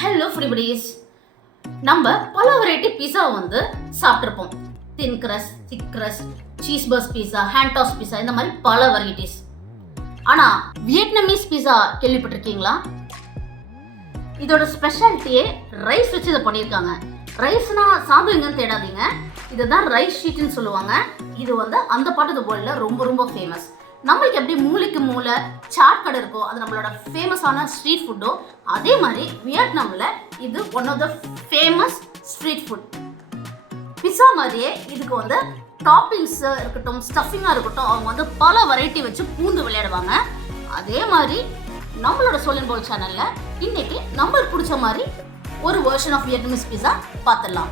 Hello ஃப்ரிபடிஸ். நம்ம பல variety பீஸா வந்து சாப்பிட்ருப்போம். தின் கிரஸ்ட், திக் கிரஸ்ட், சீஸ் பர்ஸ்ட் பீஸா, ஹேண்ட் டாஸ் பீஸா, இந்த மாதிரி பல வெரைட்டிஸ். ஆனால் வியட்நாமீஸ் பீஸா கேள்விப்பட்டிருக்கீங்களா? இதோட ஸ்பெஷாலிட்டியே ரைஸ் வச்சு இதை பண்ணியிருக்காங்க. ரைஸ்னா சாப்பிடுங்கன்னு தேடாதீங்க, இதுதான் ரைஸ் ஷீட்னு சொல்லுவாங்க. இது வந்து அந்த பார்ட் ஆஃப் த வேர்ல்டில் ரொம்ப ரொம்ப ஃபேமஸ். நம்மளுக்கு எப்படி மூளைக்கு மூளை சாட் கடை இருக்கோ, அது நம்மளோட ஃபேமஸான ஸ்ட்ரீட் ஃபுட்டோ, அதே மாதிரி வியட்நாமில் இது one of the famous street food. Pizza மாதிரியே இதுக்கு வந்து டாப்பிங்ஸ் இருக்கட்டும், ஸ்டஃபிங்காக இருக்கட்டும், அவங்க வந்து பல வெரைட்டி வச்சு பூந்து விளையாடுவாங்க. அதே மாதிரி நம்மளோட soulinbowl சேனலில் இன்னைக்கு நம்மளுக்கு பிடிச்ச மாதிரி ஒரு வெர்ஷன் ஆஃப் வியட்நாமீஸ் பிஸா பார்த்துடலாம்.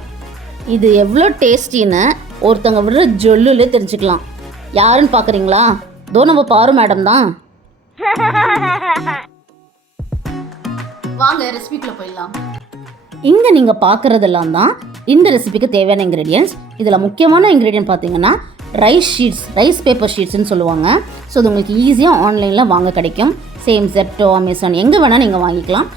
இது எவ்வளோ டேஸ்டின்னு ஒருத்தவங்க விடுற ஜொல்லுலே தெரிஞ்சுக்கலாம். யாருன்னு பார்க்குறீங்களா? தோ நம்ம பாரு மேடம் தான். வாங்க ரெசிபிக்குள்ள போயிடலாம். இங்கே நீங்கள் பார்க்குறதெல்லாம் தான் இந்த ரெசிபிக்கு தேவையான இன்க்ரீடியன்ஸ். இதில் முக்கியமான இன்க்ரீடியன்ட் பார்த்தீங்கன்னா ரைஸ் ஷீட்ஸ், ரைஸ் பேப்பர் ஷீட்ஸ்னு சொல்லுவாங்க. ஸோ இது உங்களுக்கு ஈஸியாக ஆன்லைனில் வாங்க கிடைக்கும். சேம் ஜெப்டோ, அமேசான், எங்கே வேணால் நீங்கள் வாங்கிக்கலாம்.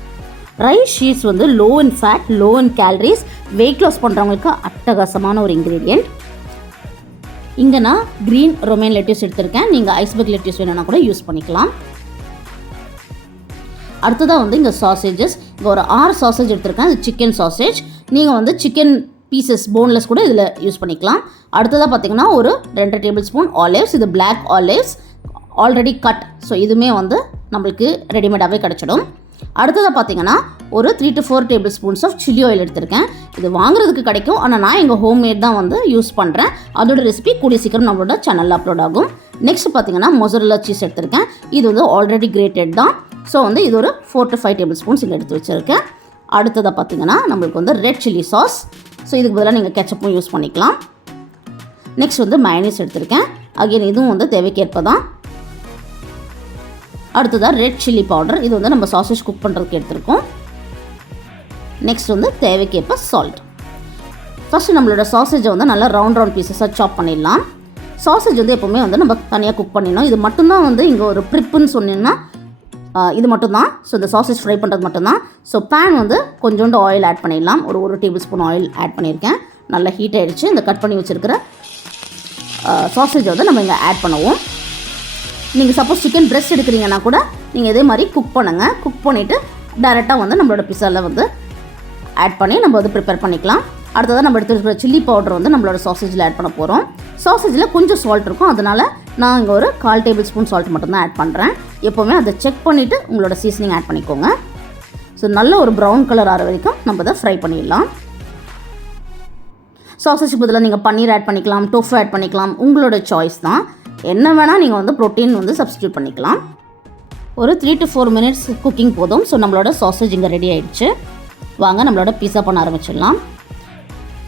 ரைஸ் ஷீட்ஸ் வந்து low in fat, low in calories, weight loss பண்ணுறவங்களுக்கு அட்டகாசமான ஒரு இன்க்ரீடியன்ட். இங்கே நான் க்ரீன் ரொமேன் லெட்யூஸ் எடுத்திருக்கேன். நீங்கள் ஐஸ்பர்க் லெட்யூஸ் வேணும்னா கூட யூஸ் பண்ணிக்கலாம். அடுத்ததாக வந்து இங்கே சாசேஜஸ். இங்கே ஒரு 6 சாசேஜ் எடுத்திருக்கேன். இது சிக்கன் சாசேஜ். நீங்கள் வந்து சிக்கன் பீசஸ் போன்லெஸ் கூட இதில் யூஸ் பண்ணிக்கலாம். அடுத்ததாக பார்த்தீங்கன்னா ஒரு 2 டேபிள் ஸ்பூன் ஆலிவ்ஸ். இது black olives, already cut. So இதுவுமே வந்து நம்மளுக்கு ரெடிமேடாகவே கிடச்சிடும். அடுத்ததாக பார்த்தீங்கன்னா ஒரு 3 to 4 table spoons of chilli oil எடுத்திருக்கேன். இது வாங்குறதுக்கு கிடைக்கும், ஆனால் நான் எங்கள் ஹோம்மேட் தான் வந்து யூஸ் பண்ணுறேன். அதோட ரெசிபி கூடிய சீக்கிரம் நம்மளோட சேனலில் அப்லோட் ஆகும். நெக்ஸ்ட் பார்த்தீங்கன்னா மொசரல்லா சீஸ் எடுத்திருக்கேன். இது வந்து ஆல்ரெடி கிரேட்டட் தான். ஸோ வந்து இது ஒரு 4 to 5 டேபிள் ஸ்பூன்ஸ் இங்கே எடுத்து வச்சுருக்கேன். அடுத்ததாக பார்த்தீங்கன்னா நம்மளுக்கு வந்து ரெட் சில்லி சாஸ். ஸோ இதுக்கு பதிலாக நீங்கள் கெச்சப்பும் யூஸ் பண்ணிக்கலாம். நெக்ஸ்ட் வந்து மயோனீஸ் எடுத்திருக்கேன். அகைன் இதுவும் வந்து தேவைக்கேற்ப தான். அடுத்ததாக ரெட் சில்லி பவுடர். இது வந்து நம்ம சாசேஜ் குக் பண்ணுறதுக்கு எடுத்திருக்கோம். நெக்ஸ்ட் வந்து தேவைக்கேற்ப சால்ட். ஃபஸ்ட்டு நம்மளோட சாசேஜை வந்து நல்லா ரவுண்ட் பீசஸாக சாப் பண்ணிடலாம். சாசேஜ் வந்து எப்போவுமே வந்து நம்ம தனியாக குக் பண்ணிடணும். இது மட்டும்தான் வந்து இங்கே ஒரு ப்ரிப்புன்னு சொன்னீங்கன்னா இது மட்டும்தான். ஸோ இந்த சாசேஜ் ஃப்ரை பண்ணுறது மட்டும்தான். ஸோ பேன் வந்து கொஞ்சோண்டு ஆயில் ஆட் பண்ணிடலாம். ஒரு டேபிள் ஸ்பூன் ஆயில் ஆட் பண்ணியிருக்கேன். நல்லா ஹீட் ஆகிடுச்சு. இந்த கட் பண்ணி வச்சுருக்கிற சாசேஜை வந்து நம்ம இங்கே ஆட் பண்ணுவோம். நீங்கள் சப்போஸ் சிக்கன் பிரெஸ்ட் எடுக்கிறீங்கன்னா கூட நீங்கள் இதே மாதிரி குக் பண்ணுங்கள். குக் பண்ணிவிட்டு டைரெக்டாக வந்து நம்மளோட பிஸாவில் வந்து ஆட் பண்ணி நம்ம வந்து ப்ரிப்பேர் பண்ணிக்கலாம். அடுத்ததாக நம்ம எடுத்து வச்சுக்கிற சில்லி பவுடர் வந்து நம்மளோட சாசேஜில் ஆட் பண்ண போகிறோம். சாசேஜில் கொஞ்சம் சால்ட் இருக்கும், அதனால் நான் இங்கே ஒரு 1/4 டேபிள் ஸ்பூன் சால்ட் மட்டும்தான் ஆட் பண்ணுறேன். எப்போவுமே அதை செக் பண்ணிவிட்டு உங்களோட சீசனிங் ஆட் பண்ணிக்கோங்க. ஸோ நல்ல ஒரு ப்ரௌன் கலர் ஆகிற வரைக்கும் நம்ம அதை ஃப்ரை பண்ணிடலாம். சாசேஜுக்கு பதிலாக நீங்கள் பன்னீர் ஆட் பண்ணிக்கலாம், டோஃபு ஆட் பண்ணிக்கலாம், உங்களோட சாய்ஸ் தான். என்ன வேணால் நீங்கள் வந்து ப்ரோட்டீன் வந்து சப்ஸ்டியூட் பண்ணிக்கலாம். ஒரு 3 to 4 மினிட்ஸ் குக்கிங் போதும். ஸோ நம்மளோட சாசேஜ் இங்கே ரெடி ஆகிடுச்சு. வாங்க நம்மளோட பீஸா பண்ண ஆரம்பிச்சிடலாம்.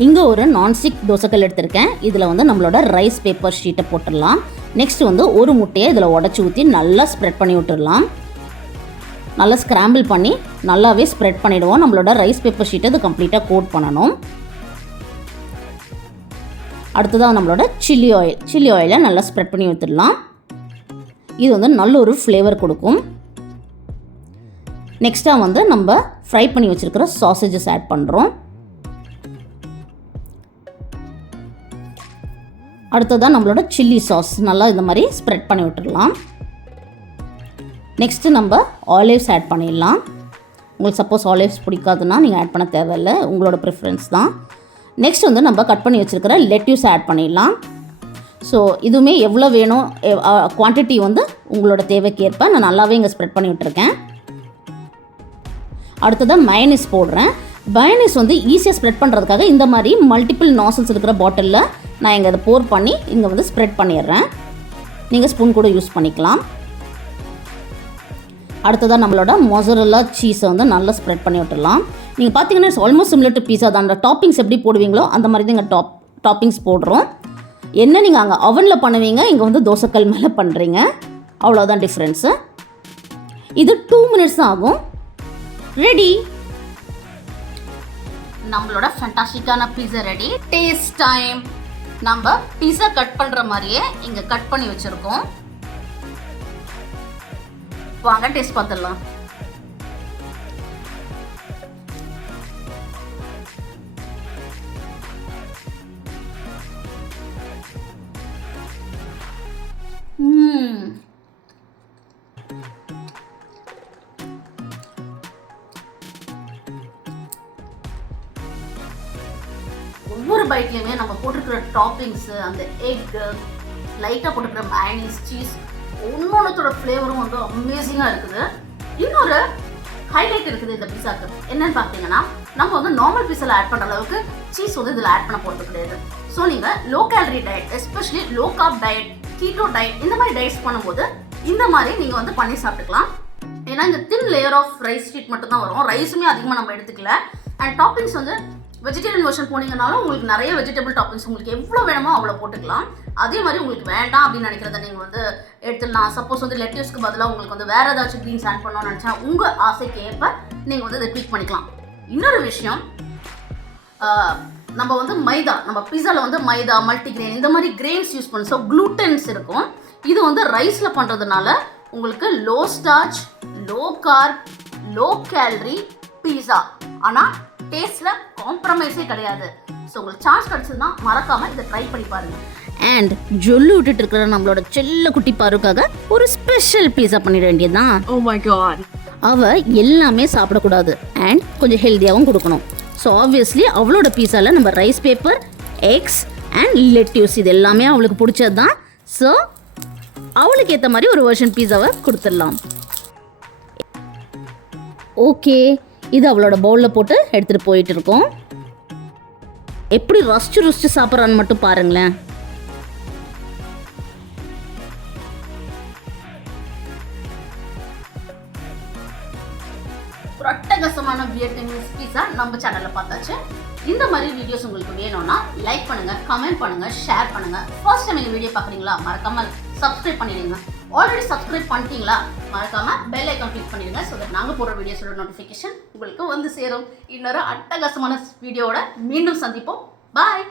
இங்கே ஒரு நான்ஸ்டிக் தோசைக்கல் எடுத்திருக்கேன். இதில் வந்து நம்மளோட ரைஸ் பேப்பர் ஷீட்டை போட்டுடலாம். நெக்ஸ்ட் வந்து ஒரு முட்டையை இதில் உடச்சி ஊற்றி நல்லா ஸ்ப்ரெட் பண்ணி விட்டுடலாம். நல்லா ஸ்க்ராம்பிள் பண்ணி நல்லாவே ஸ்ப்ரெட் பண்ணிவிடுவோம். நம்மளோட ரைஸ் பேப்பர் ஷீட்டை இது கம்ப்ளீட்டாக கோட் பண்ணணும். அடுத்ததாக நம்மளோட சில்லி ஆயிலை நல்லா ஸ்ப்ரெட் பண்ணி ஊற்றிடலாம். இது வந்து நல்ல ஒரு ஃப்ளேவர் கொடுக்கும். நெக்ஸ்ட்டாக வந்து நம்ம ஃப்ரை பண்ணி வச்சுருக்கிற சாசேஜஸ் ஆட் பண்ணுறோம். அடுத்ததாக நம்மளோட சில்லி சாஸ் நல்லா இந்த மாதிரி ஸ்ப்ரெட் பண்ணி விட்டுடலாம். நெக்ஸ்ட்டு நம்ம ஆலிவ்ஸ் ஆட் பண்ணிடலாம். உங்களுக்கு சப்போஸ் ஆலிவ்ஸ் பிடிக்காதுன்னா நீங்கள் ஆட் பண்ண தேவையில்லை, உங்களோட ப்ரிஃபரன்ஸ் தான். நெக்ஸ்ட் வந்து நம்ம கட் பண்ணி வச்சுருக்கிற லெட்யூஸ் ஆட் பண்ணிடலாம். ஸோ இதுவுமே எவ்வளோ வேணும் குவான்டிட்டி வந்து உங்களோட தேவைக்கேற்ப நான் நல்லாவே இங்கே ஸ்ப்ரெட் பண்ணி விட்டுருக்கேன். அடுத்ததாக மயோனீஸ் போடுறேன். மயோனீஸ் வந்து ஈஸியாக ஸ்ப்ரெட் பண்ணுறதுக்காக இந்த மாதிரி மல்டிபிள் நாசல்ஸ் இருக்கிற பாட்டிலில் நான் இங்கே அதை போர் பண்ணி இங்கே வந்து ஸ்ப்ரெட் பண்ணிடுறேன். நீங்கள் ஸ்பூன் கூட யூஸ் பண்ணிக்கலாம். அடுத்ததாக நம்மளோட மொசரல்லா சீஸை வந்து நல்லா ஸ்ப்ரெட் பண்ணி விட்டுடலாம். நீங்கள் பார்த்தீங்கன்னா இட்ஸ் ஆல்மோஸ்ட் சிமிலர் டு பீஸா தான். அந்த டாப்பிங்ஸ் எப்படி போடுவீங்களோ அந்த மாதிரி தான் இங்கே டாப்பிங்ஸ் போடுறோம். என்ன நீங்கள் அங்கே அவனில் பண்ணுவீங்க, இங்கே வந்து தோசைக்கல் மேலே பண்ணுறீங்க, அவ்வளோதான் டிஃப்ரென்ஸு. இது 2 மினிட்ஸ் தான் ஆகும். ரெடி. நம்மளோட ஃபேண்டாஸ்டிக்கான பீஸா ரெடி. Taste time. நம்ம பீஸா கட் பண்ணுற மாதிரியே இங்கே கட் பண்ணி வச்சுருக்கோம். வாங்க டேஸ்ட் பார்த்துடலாம். ஒவ்வொரு பைட்லையுமே நம்ம போட்டிருக்கிற டாப்பிங்ஸு, அந்த எக்கு, லைட்டாக போட்டுக்கிற மயோனீஸ், சீஸ் ஒன்னொன்னத்தோட ஃப்ளேவரும் வந்து அமேசிங்காக இருக்குது. இன்னொரு ஹைலைட் இருக்குது இந்த பீஸாக்கு. என்னன்னு பார்த்தீங்கன்னா, நம்ம வந்து நார்மல் பீஸாவில் ஆட் பண்ணுற அளவுக்கு சீஸ் வந்து இதில் ஆட் பண்ண போகிறது கிடையாது. ஸோ நீங்கள் low calorie diet, especially low corp diet, keto diet இந்த மாதிரி டயட்ஸ் பண்ணும்போது இந்த மாதிரி நீங்கள் வந்து பண்ணி சாப்பிட்டுக்கலாம். ஏன்னா இந்த thin layer of rice sheet மட்டும் தான் வரும். ரைஸுமே அதிகமாக நம்ம எடுத்துக்கல. அண்ட் டாப்பிங்ஸ் வந்து வெஜிடேரியன் வெர்ஷன் போனீங்கனாலும் உங்களுக்கு நிறைய வெஜிடபிள் டாப்பிங்ஸ் உங்களுக்கு எவ்வளோ வேணுமோ அவ்வளோ போட்டுக்கலாம். அதே மாதிரி உங்களுக்கு வேண்டாம் அப்படின்னு நினைக்கிறத நீங்கள் வந்து எடுத்துடலாம். சப்போஸ் வந்து லெட்யூஸ்க்கு பதிலாக உங்களுக்கு வந்து வேறு ஏதாச்சும் க்ரீன்ஸ் ஆட் பண்ணணும்னு நினச்சா உங்கள் ஆசைக்கு ஏற்ப நீங்கள் வந்து இதை ட்வீக் பண்ணிக்கலாம். இன்னொரு விஷயம், நம்ம வந்து மைதா, நம்ம பிஸாவில் வந்து மைதா, மல்டிகிரெயின் இந்த மாதிரி கிரெயின்ஸ் யூஸ் பண்ணோம். ஸோ க்ளூட்டன்ஸ் இருக்கும். இது வந்து ரைஸில் பண்ணுறதுனால உங்களுக்கு low starch, low carb, low calorie pizza. ஆனால் டேஸ்ட்டில் காம்ப்ரமைஸே கிடையாது. ஸோ உங்களுக்கு சான்ஸ் கிடச்சதுன்னா மறக்காமல் இதை ட்ரை பண்ணி பாருங்கள். அண்ட் ஜொல்லு விட்டுட்டு இருக்கிற நம்மளோட செல்ல குட்டி பாருக்காக ஒரு ஸ்பெஷல் பீஸா பண்ணிட வேண்டியதுதான். Oh my god. அவ எல்லாமே சாப்பிடக்கூடாது அண்ட் கொஞ்சம் ஹெல்த்தியாகவும் கொடுக்கணும். ஸோ ஆப்வியஸ்லி அவளோட பீஸாவில் நம்ம rice paper, X and lettuce இது எல்லாமே அவளுக்கு பிடிச்சது தான். ஸோ அவளுக்கு ஏற்ற மாதிரி ஒரு வெர்ஷன் பீஸாவை கொடுத்துடலாம். ஓகே, இது அவளோட பவுலில் போட்டு எடுத்துகிட்டு போயிட்டு இருக்கோம். எப்படி ரசிச்சு சாப்பிட்றான்னு மட்டும் பாருங்களேன். ஒரு அட்டகாசமான வியட்நாமீஸ் பீஸா நம்ம சேனலில் பார்த்தாச்சு. இந்த மாதிரி வீடியோஸ் உங்களுக்கு வேணும்னா லைக் பண்ணுங்க, கமெண்ட் பண்ணுங்க, ஷேர் பண்ணுங்க. ஃபர்ஸ்ட் டைம் எங்கள் வீடியோ பார்க்குறீங்களா மறக்காம சப்ஸ்கிரைப் பண்ணிடுங்க. ஆல்ரெடி சப்ஸ்கிரைப் பண்ணிட்டீங்களா மறக்காம பெல் ஐக்கான் கிளிக் பண்ணிடுங்க. ஸோ தட் நாங்கள் போடுற வீடியோஸோட நோட்டிஃபிகேஷன் உங்களுக்கு வந்து சேரும். இன்னொரு அட்டகாசமான வீடியோவோட மீண்டும் சந்திப்போம். பாய்.